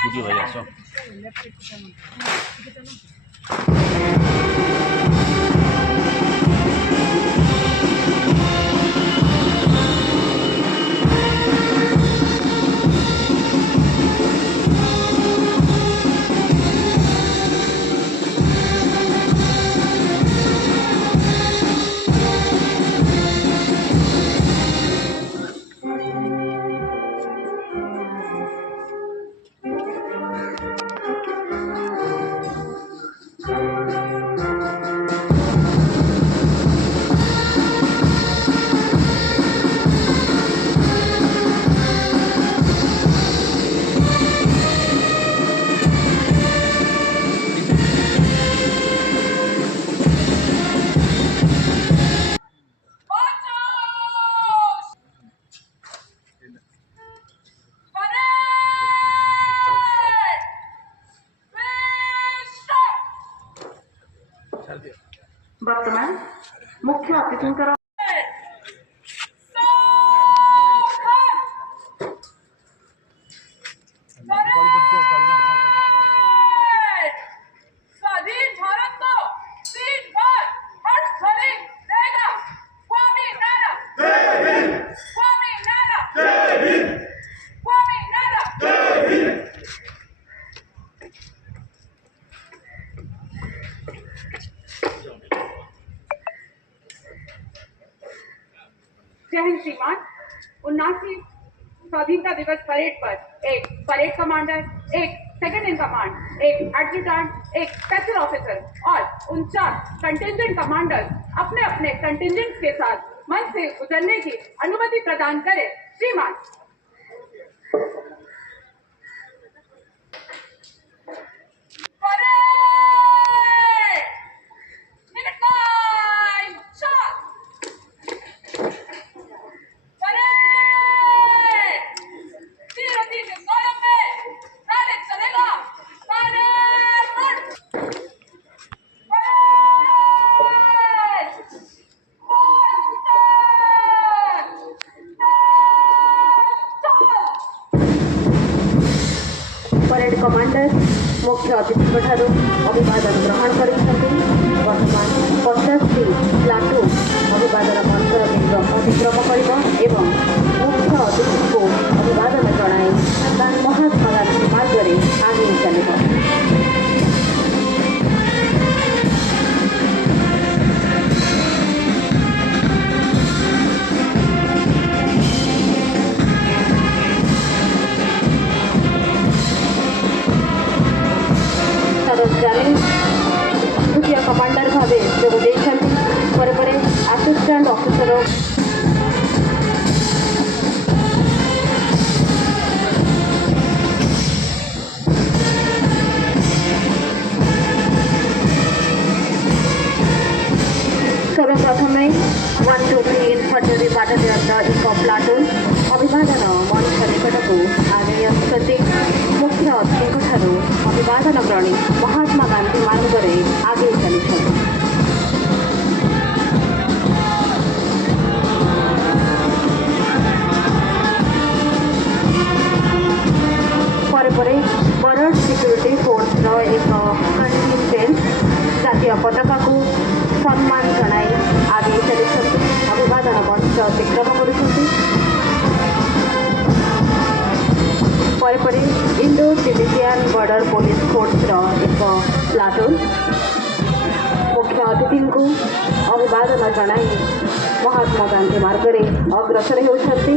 छुट्टी भइरहेको वर्तमान मुख्य अतिथिଙ୍କର स्वाधीन भारत को 3 बार हर खरीद देगा। स्वामीनारायण जय हिंद, स्वामीनारायण जय हिंद, स्वामीनारायण जय हिंद। जय हिंद श्रीमान। 79 स्वाधीनता दिवस परेड पर एक परेड कमांडर, एक सेकंड इन कमांड, एक एडजुटेंट, एक स्पेशल ऑफिसर और 49 कंटिंजेंट कमांडर्स अपने अपने कंटिंजेंट के साथ मंच से गुजरने की अनुमति प्रदान करें श्रीमान। परेड कमांडर मुख्य अतिथि ठारू अभिवादन ग्रहण करिसेंति। वर्तमान 50टी प्लाटून अभिवादन मंच अतिक्रम करिब एवं मुख्य अतिथि को अभिवादन जणाई महात्मा गांधी मार्ग में आगे चलिब। तृतीय कमांडर भाव जोग देते आसिस्टेंट ऑफिसर सर्वप्रथम 123 इन्फंट्री बाटालियन एक प्लाटून अभिवादन मंच निकट को आगे आसुच्च। मुख्य अतिथि अभिवादन ग्रहणी महात्मा गांधी मार्ग में आगे चली। बरड सिक्यूरीटी फोर्स एक कंटिंजेंट जातीय पताका को सम्मान जनाई आगे चली। अभिवादन मंच अतिक्रम कर Indo Tibetan border police force एक प्लाटून मुख्य अतिथि को अभिवादन जनाई महात्मा गांधी मार्ग में अग्रसर होती।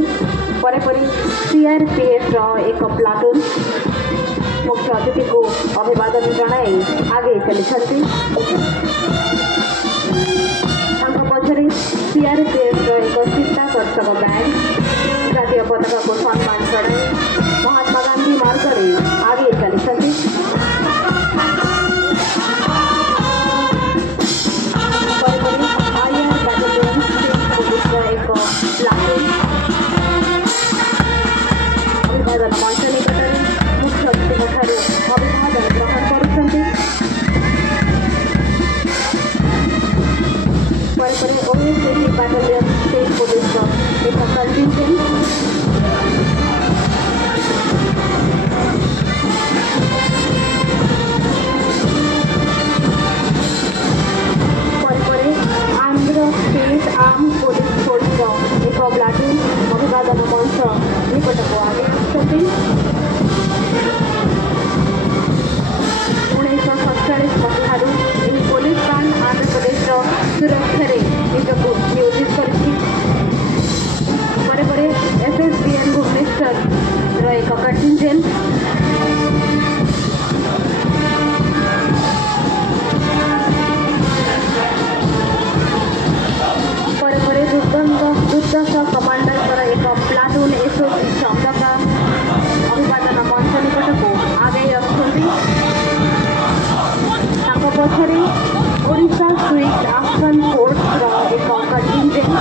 सीआरपीएफ एक प्लाटून मुख्य अतिथि को अभिवादन जनाई आगे चली। पछरे सीआरपीएफ एक चित्ताकर्षक बैंड जातीय पताका को सम्मान जनाई महात्मा गांधी मार्ग में आगे चली। एक प्लाटून अभिवादन मंच निकट मुख्य अतिथि ठारू अभिवादन ग्रहण करुछंती। ओएसएसी बाटालियन स्टेट पुलिस एक कंटिंजेंट ଏକ କଣ୍ଟିନଜେଣ୍ଟ ପରେ ଦୁର୍ଦ୍ଦଶ କମାଣ୍ଡରଙ୍କର ଏକ ପ୍ଲାଟୁନ୍ ଏସଓଜି ଚନ୍ଦକା ଅଭିବାଦନ ମଞ୍ଚ ନିକଟକୁ ଆଗେଇ ଆସୁଛନ୍ତି। ତାଙ୍କ ପଛରେ ଓଡ଼ିଶା ସୁଇଟ୍ ଆକ୍ସନ୍ ଫୋର୍ସର ଏକ କଣ୍ଟିନଜେଣ୍ଟ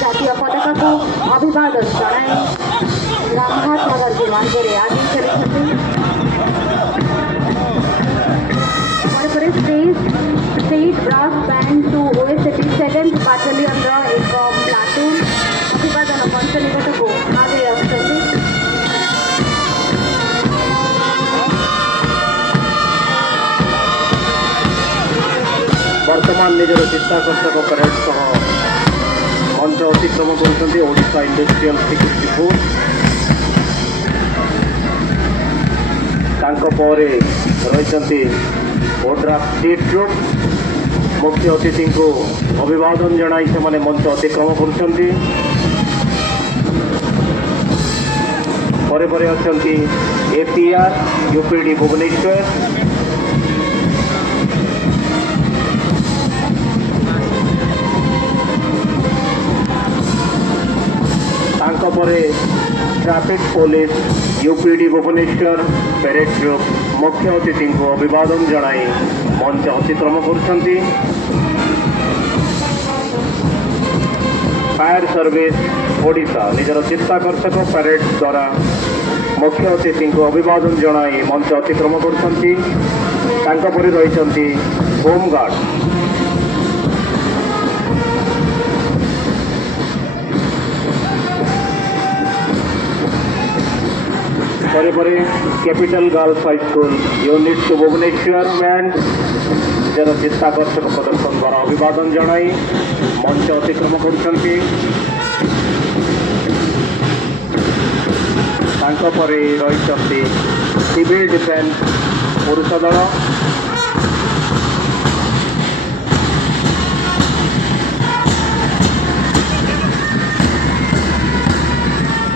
ଜାତୀୟ ପତାକାକୁ ଅଭିବାଦନ ଜଣାଇ ରାମଘାଟନଗର ବିମାନରେ ଆଗେଇ ଚାଲିଛନ୍ତି। ପରେ state brass band to OSAT 7th ବାଟାଲିୟନର ଏକ ପ୍ଲାଟୁନ୍ ଅଭିବାଦନ ମଞ୍ଚ ନିକଟକୁ ଆଗେଇ ଆସୁଛନ୍ତି। वर्तमान निजर चित्ताकर्षक परेड सह मंच अतिक्रम कर ओडिशा इंडस्ट्रियल सिक्यूरिटी फोर्स रही ओड्राफ स्टेट ट्रुप मुख्य अतिथि को अभिवादन जनाई से मंच अतिक्रम कर APR UPD Bhubaneswar traffic police UPD Bhubaneswar parade group मुख्य अतिथि को अभिवादन जनाई मंच अतिक्रम कर फायर सर्विस ओडिशा निजर चित्ताकर्षक परेड द्वारा मुख्य अतिथि को अभिवादन जनाई मंच अतिक्रम कर रही home guard capital girls high school unit 2 Bhubaneswar band जन चित्ताकर्षक प्रदर्शन द्वारा अभिवादन जनाई मंच अतिक्रम कर सिविल डिफेन्स पुरुष दल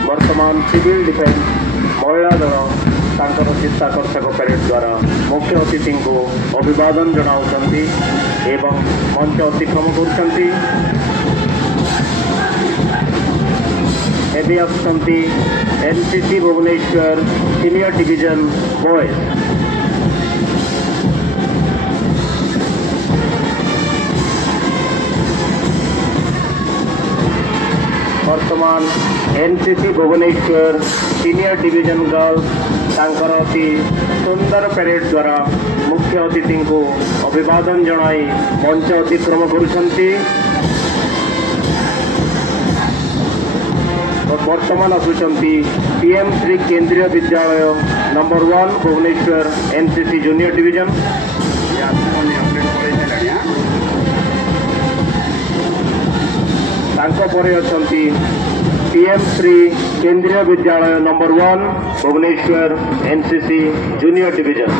वर्तमान सिविल डिफेन्स महिला दल चित्ताकर्षक परेड द्वारा मुख्य अतिथि को अभिवादन जनाउछन्ति एवं मंच अतिक्रम करुछन्ति। एबे आसुछन्ति NCC Bhubaneswar senior division boys वर्तमान NCC Bhubaneswar senior division girls अति सुंदर परेड द्वारा मुख्य अतिथि को अभिवादन जनाई मंच अतिक्रम करुछन्ति। वर्तमान आसुछन्ति PM3 Kendriya Vidyalaya number 1 Bhubaneswar NCC junior division PM3 Kendriya Vidyalaya number 1 Bhubaneswar NCC junior division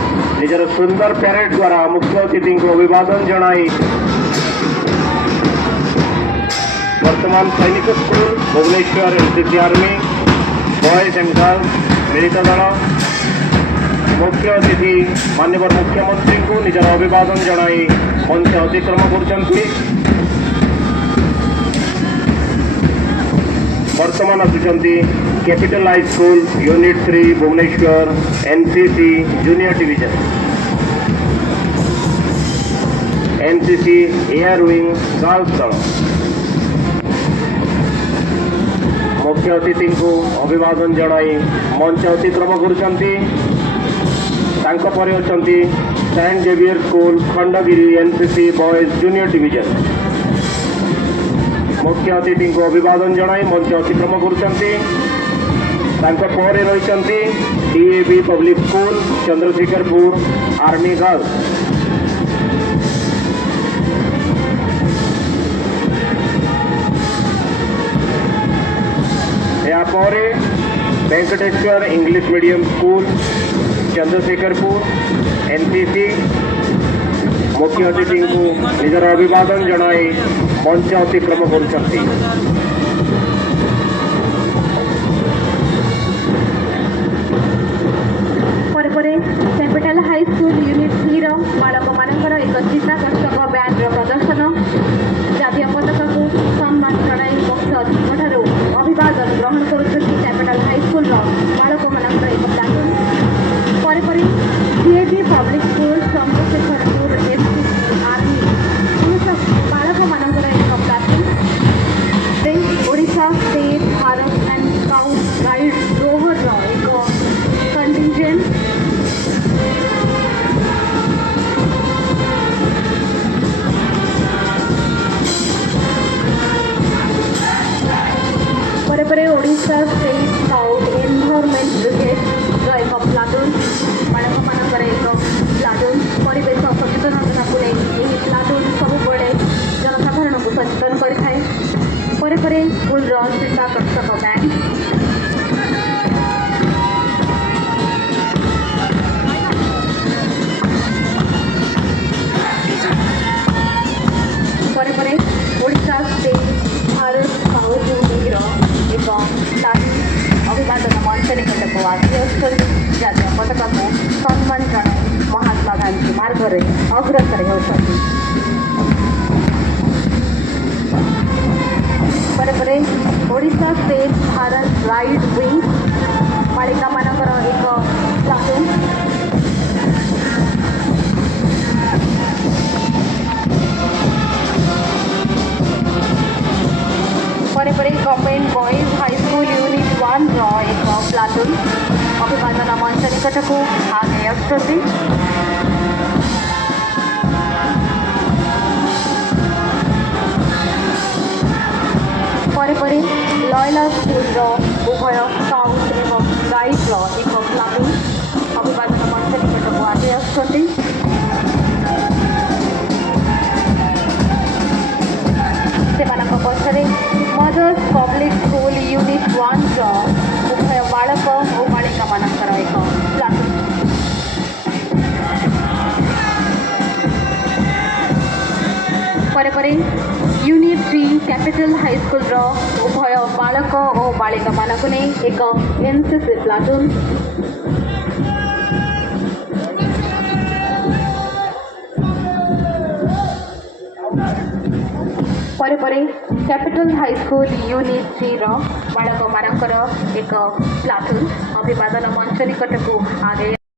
निजर सुंदर परेड द्वारा मुख्य अतिथि को अभिवादन जनाई वर्तमान Sainik school Bhubaneswar NCC army boys and girls मिलित दल मुख्य अतिथि माननीय मुख्यमंत्री को निजर अभिवादन जनाई मंच अतिक्रम कर वर्तमान आसुछन्ति capital high school unit 3 Bhubaneswar NCC junior division NCC air wing girls दल मुख्य अतिथि को अभिवादन जनाई मंच अतिक्रम कर Saint Xavier school Khandagiri NCC boys junior division मुख्य अतिथि को अभिवादन जनाई मंच अतिक्रम कर DAV public school Chandrasekharpur army girls Venkateswara English medium school Chandrasekharpur NCC मुख्य अतिथि को निजर अभिवादन जनाई मंच अतिक्रम कर ଜାତୀୟ ପତାକାକୁ ସମ୍ମାନ ଜଣାଇ ମହାତ୍ମା ଗାନ୍ଧୀ ମାର୍ଗରେ ଅଗ୍ରସର ହେଉଛନ୍ତି। ପରେ ପରେ ଓଡ଼ିଶା ଷ୍ଟେଟ୍ ଭାରତ ରାଇଡ୍ ୱିଙ୍ଗ ବାଳିକାମାନଙ୍କର ଏକ ପ୍ଲାଟୁନ୍, ପରେ ପରେ ଗଭର୍ଣ୍ଣମେଣ୍ଟ ବଏଜ୍ ହାଇସ୍କୁଲ ୟୁନିଟ୍ 1ର ଏକ ପ୍ଲାଟୁନ୍ ଅଭିବାଦନ ମଞ୍ଚ ନିକଟକୁ ଆଗେଇ ଆସୁଛନ୍ତି। ପରେ ପରେ ଲୟଲା ସ୍କୁଲର ଉଭୟ ସ୍କାଉଟ୍ ଏବଂ ଗାଇଡ୍ର ଏକ ପ୍ଲାଟୁନ୍ ଅଭିବାଦନ ମଞ୍ଚ ନିକଟକୁ ଆଗେଇ ଆସୁଛନ୍ତି। ସେମାନଙ୍କ ପଛରେ ମଦର୍ସ ପବ୍ଲିକ୍ ସ୍କୁଲ ୟୁନିଟ୍ 1ର ଉଭୟ ବାଳକ ଓ ବାଳିକାମାନଙ୍କର ଏକ ପ୍ଲାଟୁନ୍। ପରେ ପରେ ୟୁନିଟ୍ 3 କ୍ୟାପିଟାଲ ହାଇସ୍କୁଲର ଉଭୟ ବାଳକ ଓ ବାଳିକାମାନଙ୍କୁ ନେଇ ଏକ ଏନ୍ସିସି ପ୍ଲାଟୁନ୍। ପରେ ପରେ କ୍ୟାପିଟାଲ ହାଇସ୍କୁଲ ୟୁନିଟ୍ 3ର ବାଳକମାନଙ୍କର ଏକ ପ୍ଲାଟୁନ୍ ଅଭିବାଦନ ମଞ୍ଚ ନିକଟକୁ ଆଗେଇ